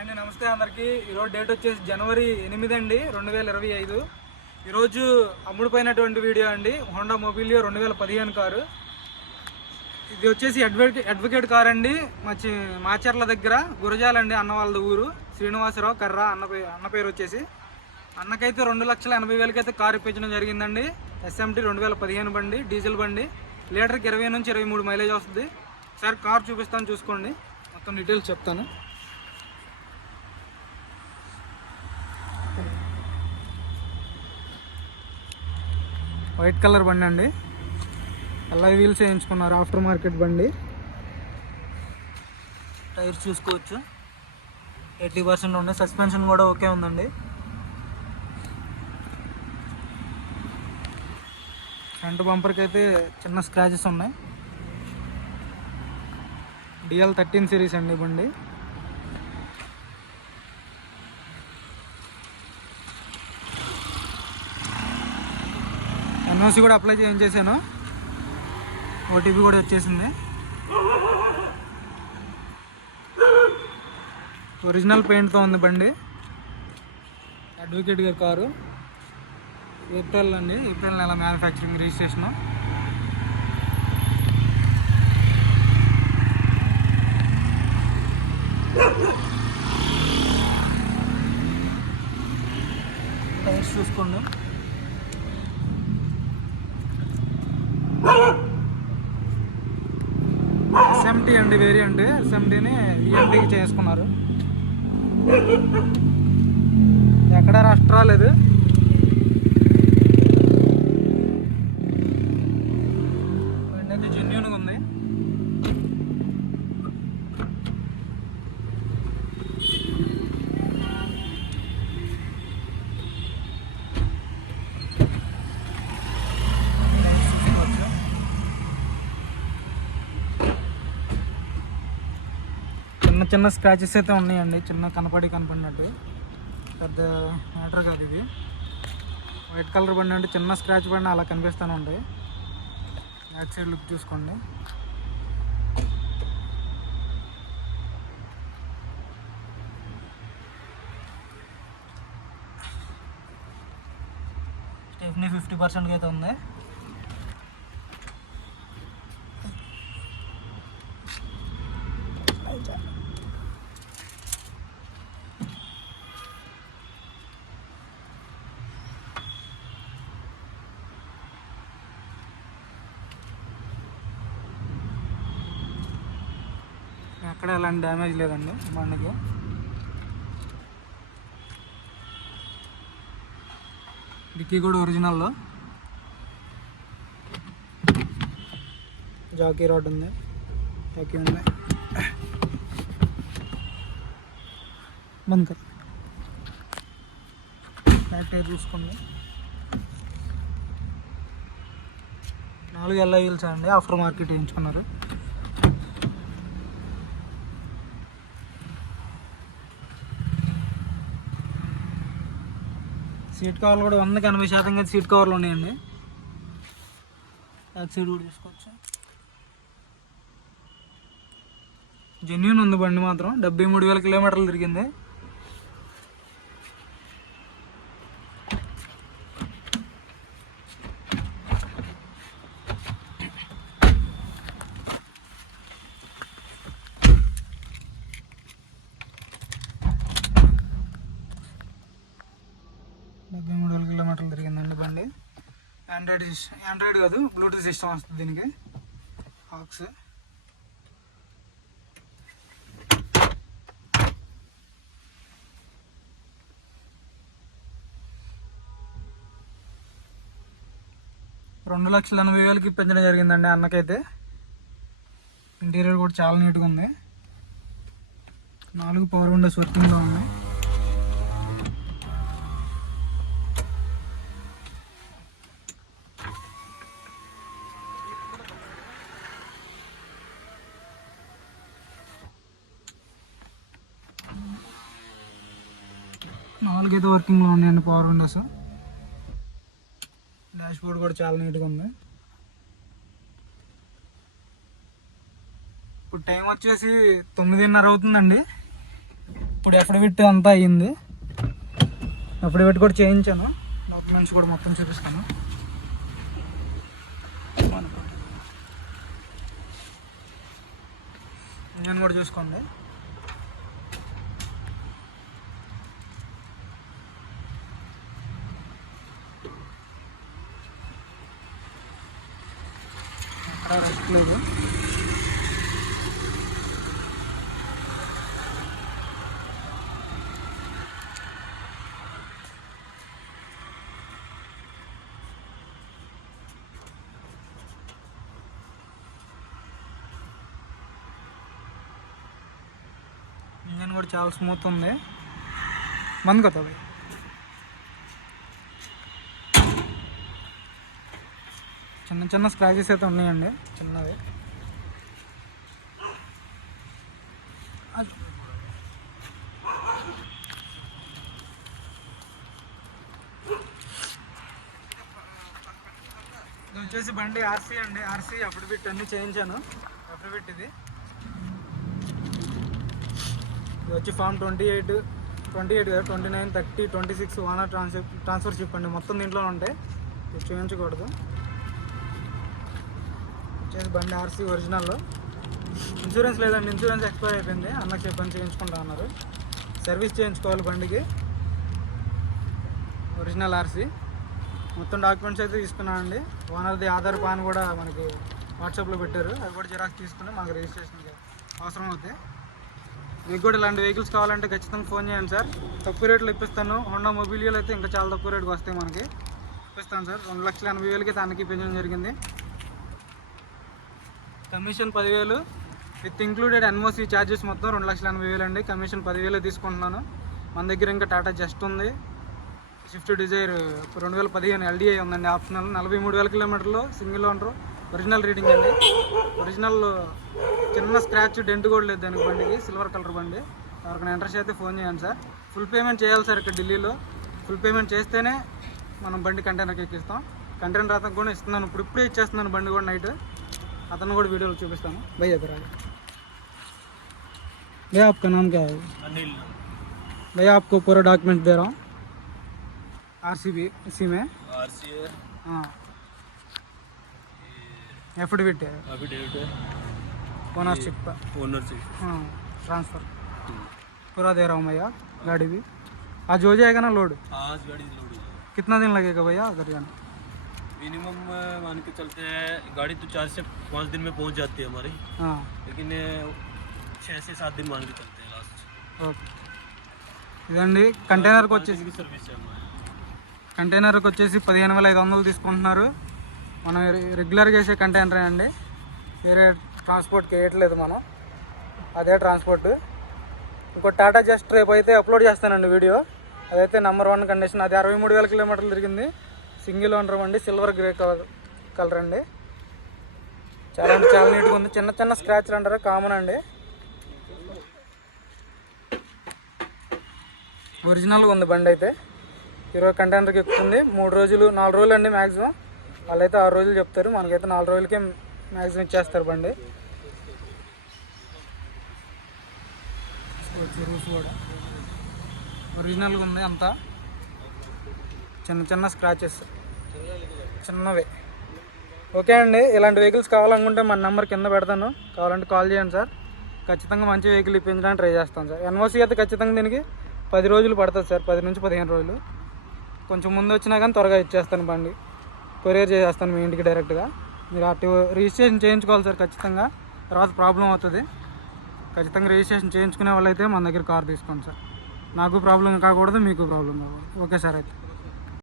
అండి నమస్తే అందరికి. ఈరోజు డేట్ వచ్చేసి జనవరి ఎనిమిది అండి రెండు వేల ఇరవై ఐదు. ఈరోజు అమ్ముడుపోయినటువంటి వీడియో అండి హోండా మొబిలియో రెండు వేల పదిహేను కారు. ఇది వచ్చేసి అడ్వకేట్ అడ్వకేట్ కార్ అండి. మా చి మాచర్ల దగ్గర గురజాలండి అన్న వాళ్ళ ఊరు. శ్రీనివాసరావు కర్ర అన్న అన్న పేరు వచ్చేసి. అన్నకైతే రెండు లక్షల ఎనభై వేలకైతే కారు ఇప్పించడం జరిగిందండి. ఎస్ఎంటీ రెండు వేల పదిహేను బండి డీజిల్ బండి. లీటర్కి ఇరవై నుంచి ఇరవై మూడు మైలేజ్ వస్తుంది. సార్ కార్ చూపిస్తాను చూసుకోండి. మొత్తం డీటెయిల్స్ చెప్తాను. వైట్ కలర్ బండి అండి. ఎల్ఐ వీల్స్ వేయించుకున్నారు ఆఫ్టర్ మార్కెట్ బండి. టైర్స్ చూసుకోవచ్చు. ఎయిటీ పర్సెంట్ ఉన్నాయి సస్పెన్షన్ కూడా ఓకే ఉందండి. ఫ్రంట్ బంపర్కి అయితే చిన్న స్క్రాచెస్ ఉన్నాయి. డిఎల్ థర్టీన్ సిరీస్ అండి బండి. ఎన్ఓసి కూడా అప్లై చేయించేసాను ఓటీపీ కూడా వచ్చేసింది. ఒరిజినల్ పెయింట్తో ఉంది బండి. అడ్వకేట్ గారి కారు. ఏప్రిల్ అండి. ఏప్రిల్ నెల మ్యానుఫ్యాక్చరింగ్ రిజిస్ట్రేషను. టైర్స్ చూసుకోండి. ఎస్ఎంటీ వేరియంట్ ఎస్ఎంటీని ఈఎంటీకి చేసుకున్నారు. ఎక్కడ రాష్ట్రాలు ఇది బండి అయితే జెన్యున్గా ఉంది చిన్న స్క్రాచెస్ అయితే ఉన్నాయండి. చిన్న కనపడి కనపడినట్టు. పెద్ద మ్యాటర్ కాదు ఇది. వైట్ కలర్ బండి అంటే చిన్న స్క్రాచ్ బండి అలా కనిపిస్తూనే ఉంటాయి. బ్యాక్ సైడ్ లుక్ చూసుకోండి. స్టెఫ్నీ ఫిఫ్టీ పర్సెంట్కి అయితే ఉంది. ఎక్కడ ఎలాంటి డ్యామేజ్ లేదండి బండికి. డిక్కీ కూడా ఒరిజినల్లో. జాకీ రాడ్ ఉంది. జాకీ ఉంది. బంద్ కర్. బ్యాక్ టైర్ చూసుకోండి. నాలుగు ఎల్ఐ వీల్స్ అండి. ఆఫ్టర్ మార్కెట్ వేయించుకున్నారు. సీట్ కవర్లు కూడా వందకి ఎనభై శాతం అయితే సీట్ కవర్లు ఉన్నాయండి. బ్యాక్ సైడ్ కూడా చూసుకోవచ్చు. జెన్యున్ ఉంది బండి మాత్రం. డెబ్బై మూడు వేల కిలోమీటర్లు తిరిగింది డెబ్బై మూడు వేల కిలోమీటర్లు తిరిగిందండి బండి. ఆండ్రాయిడ్ ఆండ్రాయిడ్ కాదు బ్లూటూత్ సిస్టమ్ వస్తుంది దీనికి. ఆక్స్ రెండు లక్షల ఎనభై వేలకి పెంచడం జరిగిందండి అన్నకైతే. ఇంటీరియర్ కూడా చాలా నీట్గా ఉంది. నాలుగు పవర్ విండోస్ వర్కింగ్లో ఉన్నాయి. నాలుగైతే వర్కింగ్లో ఉన్నాయండి పవర్ విండోస్ డాష్ బోర్డ్ కూడా చాలా నీట్గా ఉంది. ఇప్పుడు టైం వచ్చేసి తొమ్మిదిన్నర అవుతుందండి. ఇప్పుడు ఎఫిడవిట్ అంతా అయ్యింది. ఎఫిడవిట్ కూడా చేయించాను. డాక్యుమెంట్స్ కూడా మొత్తం చూపిస్తాను. ఇంజన్ కూడా చూసుకోండి. లేదు ఇంజన్ కూడా చాలా స్మూత్ ఉంది. మందు కదా చిన్న చిన్న స్క్రాచెస్ అయితే ఉన్నాయండి. చిన్నవి. వచ్చేసి బండి ఆర్సీ అండి. ఆర్సీ అప్పుడు బిట్ అన్ని చేయించాను. అప్పుడు బిట్ ఇది. ఇది వచ్చి form twenty eight twenty eight కదా twenty nine thirty twenty six owner transfer transfer ship అండి. మొత్తం దీంట్లో ఉంటాయి. ఇది చూపించకూడదు వచ్చేసి బండి ఆర్సీ ఒరిజినల్ ఇన్సూరెన్స్ లేదండి ఇన్సూరెన్స్ ఎక్స్పైర్ అయిపోయింది. అన్నకి చెప్పని చేయించుకుంటా అన్నారు. సర్వీస్ చేయించుకోవాలి బండికి. ఒరిజినల్ ఆర్సీ మొత్తం డాక్యుమెంట్స్ అయితే తీసుకున్నానండి ఓనర్ది ఆధార్ పాన్ కూడా మనకి వాట్సాప్లో పెట్టారు. అవి కూడా జిరాక్స్ తీసుకుని మాకు రిజిస్ట్రేషన్కి అవసరం అవుతాయి. మీకు కూడా ఇలాంటి వెహికల్స్ కావాలంటే ఖచ్చితంగా ఫోన్ చేయండి సార్. తక్కువ రేట్లు ఇప్పిస్తాను. హోండా మొబిలియోలు అయితే ఇంకా చాలా తక్కువ రేటుకి వస్తాయి మనకి. ఇప్పిస్తాను సార్. రెండు లక్షల ఎనభై వేలకి దానికి పెంచడం జరిగింది. కమిషన్ పదివేలు. విత్ ఇంక్లూడెడ్ ఎన్ఓసి ఛార్జెస్ మొత్తం రెండు లక్షల ఎనభై వేలు అండి కమిషన్ పదివేలు తీసుకుంటున్నాను. మన దగ్గర ఇంకా టాటా జస్ట్ ఉంది. స్విఫ్ట్ డిజైర్ రెండు వేల పదిహేను ఎల్డీఐ ఉందండి ఆప్షనల్. నలభై మూడు వేల కిలోమీటర్లు సింగిల్ ఓనర్ ఒరిజినల్ రీడింగ్ అండి. ఒరిజినల్ చిన్న స్క్రాచ్ డెంట్ కూడా లేదు దానికి బండికి. సిల్వర్ కలర్ బండి. ఎవరికైనా ఇంట్రెస్ట్ అయితే ఫోన్ చేయండి సార్. ఫుల్ పేమెంట్ చేయాలి సార్ ఇక్కడ ఢిల్లీలో. ఫుల్ పేమెంట్ చేస్తేనే మనం బండి కంటైనర్కి ఎక్కిస్తాం. కంటైనర్ అతను కూడా ఇస్తున్నాను. ఇప్పుడు ఇప్పుడే ఇచ్చేస్తున్నాను బండి కూడా నైట్. అతను కూడా వీడియోలో చూపిస్తాను భయ్యా ఇద్దరు भैया आपका नाम क्या है अनिल भैया आपको पूरा डॉक्यूमेंट दे रहा हूँ आर सी बी इसी में आर सी है हाँ एफिडेविट है अफिडेविट है ओनरशिप का ओनरशिप हाँ ट्रांसफ़र पूरा दे रहा हूँ भैया गाड़ी भी आज हो जाएगा ना लोड आज गाड़ी लोड है कितना दिन लगेगा भैया अगर जाना मिनिमम मान के चलते हैं गाड़ी तो चार से पाँच दिन में पहुंच जाती है हमारी हाँ लेकिन ये छः से सात दिन मान के चलते हैं लास्ट ఓకే ఇదండి కంటైనర్కి వచ్చేసి की सर्विस है हमारी కంటైనర్కి వచ్చేసి పదిహేను వేల ఐదు వందలు తీసుకుంటున్నారు మనం రె- రెగ్యులర్గా వేసే కంటైనరే అండి వేరే ట్రాన్స్పోర్ట్కి వేయట్లేదు మనం అదే ట్రాన్స్పోర్ట్ ఇంకో టాటా జస్ట్ రేపు అయితే అప్లోడ్ చేస్తానండి వీడియో అదైతే నెంబర్ వన్ కండిషన్ అది అరవై మూడు వేల కిలోమీటర్లు తిరిగింది సింగిల్ ఓనర్ అండి సిల్వర్ గ్రే కలర్ కలర్ అండి. చాలా అంటే చాలా నీట్గా ఉంది. చిన్న చిన్న స్క్రాచ్లు అంటారు? కామన్ అండి. ఒరిజినల్గా ఉంది బండి అయితే. ఇరవై కంటైనర్కి ఎక్కుతుంది మూడు రోజులు నాలుగు రోజులు అండి మ్యాక్సిమం వాళ్ళైతే ఆరు రోజులు చెప్తారు. మనకైతే నాలుగు రోజులకే మ్యాక్సిమం ఇచ్చేస్తారు బండి. రూఫ్ కూడా ఒరిజినల్గా ఉంది అంతా. చిన్న చిన్న స్క్రాచెస్ చిన్నవి. ఓకే అండి ఇలాంటి వెహికల్స్ కావాలనుకుంటే మన నెంబర్ కింద పెడతాను. కావాలంటే కాల్ చేయండి సార్. ఖచ్చితంగా మంచి వెహికల్ ఇప్పించడానికి ట్రై చేస్తాను సార్. ఎన్ఓసి అయితే ఖచ్చితంగా దీనికి పది రోజులు పడుతుంది సార్. పది నుంచి పదిహేను రోజులు. కొంచెం ముందు వచ్చినా కానీ త్వరగా ఇచ్చేస్తాను బండి. కొరియర్ చేసేస్తాను మీ ఇంటికి డైరెక్ట్గా మీరు అటు రిజిస్ట్రేషన్ చేయించుకోవాలి సార్ ఖచ్చితంగా. తర్వాత ప్రాబ్లం అవుతుంది. ఖచ్చితంగా రిజిస్ట్రేషన్ చేయించుకునే వాళ్ళైతే మన దగ్గర కార్ తీసుకోండి సార్. నాకు ప్రాబ్లం కాకూడదు మీకు ప్రాబ్లం కాకూడదు ఓకే సార్ అయితే.